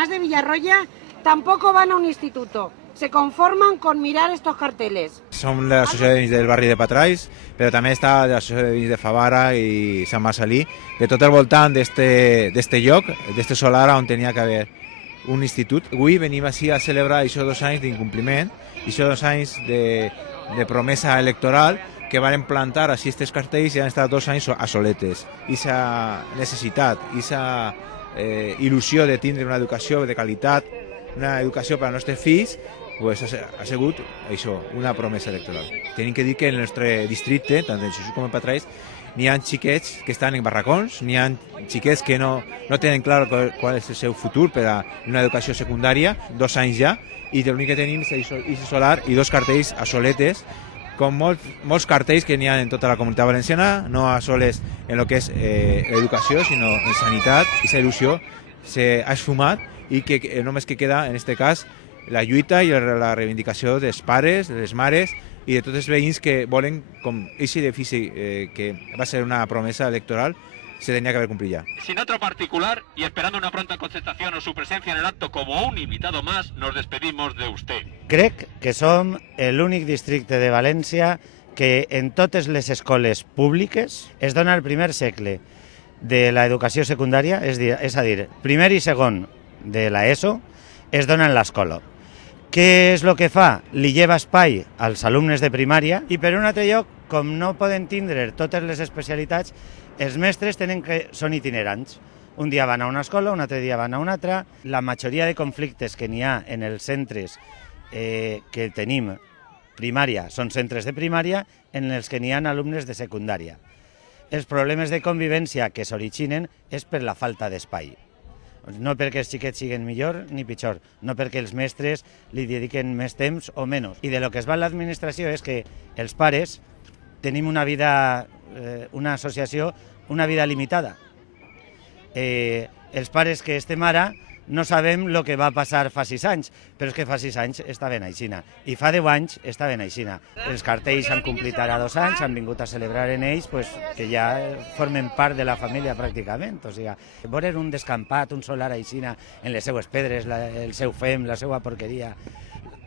además de Villarroya, tampoco van a un instituto. Se conforman con mirar estos carteles. Som l'associació de veïns del barri de Patrais, però també està l'associació de veïns de Favara i Sant Marcelí, de tot el voltant d'este lloc, d'este solar on tenia que haver un institut. Avui venim així a celebrar aquests 2 anys d'incompliment, aquests 2 anys de promesa electoral que van plantar així aquests cartells i han estat 2 anys a soletes. Aquesta necessitat, aquesta il·lusió de tindre una educació de qualitat, una educació per als nostres fills, pues ha sigut això, una promesa electoral. Tenim que dir que en el nostre districte, tant en Xixú com en Patrais, n'hi ha xiquets que estan en barracons, n'hi ha xiquets que no tenen clar qual és el seu futur per a una educació secundària, 2 anys ja, i l'únic que tenim és aquest solar i 2 cartells a soletes, com molts cartells que n'hi ha en tota la comunitat valenciana, no a soles en el que és l'educació, sinó en sanitat. Aquesta il·lusió s'ha esfumat i que només que queda, en aquest cas, la lluita i la reivindicació dels pares, de les mares i de tots els veïns que volen, com aquest edifici que va ser una promesa electoral, se tenía que haber cumplido ya. Sin otro particular y esperando una pronta contestación o su presencia en el acto como un invitado más, nos despedimos de usted. Crec que som l'únic districte de València que en totes les escoles públiques es dona el primer segle de l'educació secundària, és a dir, primer i segon de l'ESO, es dona en l'escola. Què és el que fa? Li lleva espai als alumnes de primària i per un altre lloc, com no poden tindre totes les especialitats, els mestres són itinerants. Un dia van a una escola, un altre dia van a una altra. La majoria de conflictes que n'hi ha en els centres que tenim primària són centres de primària en els que n'hi ha alumnes de secundària. Els problemes de convivència que s'originen és per la falta d'espai. No perquè els xiquets siguin millor ni pitjor, no perquè els mestres li dediquen més temps o menys. I de lo que es va a l'administració és que els pares tenim una vida, una associació, una vida limitada. Els pares que estem ara no sabem el que va passar fa 6 anys, però és que fa 6 anys estaven aixina. I fa 10 anys estaven aixina. Els cartells han complit ara 2 anys, han vingut a celebrar en ells, que ja formen part de la família pràcticament. O sigui, veure un descampat, un solar aixina, en les seues pedres, el seu fem, la seva porqueria,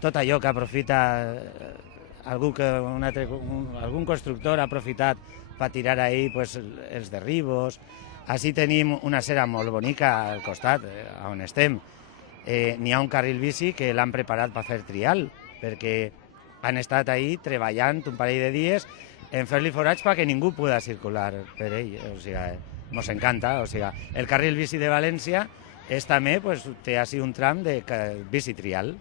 tot allò que aprofita algun constructor ha aprofitat per tirar ahí els derribos. Així tenim una acera molt bonica al costat, on estem. N'hi ha un carril bici que l'han preparat per fer trial, perquè han estat ahí treballant un parell de dies en fer-li forats perquè ningú pugui circular per ell. O sigui, ens encanta. O sigui, el carril bici de València també té així un tram de bici trial.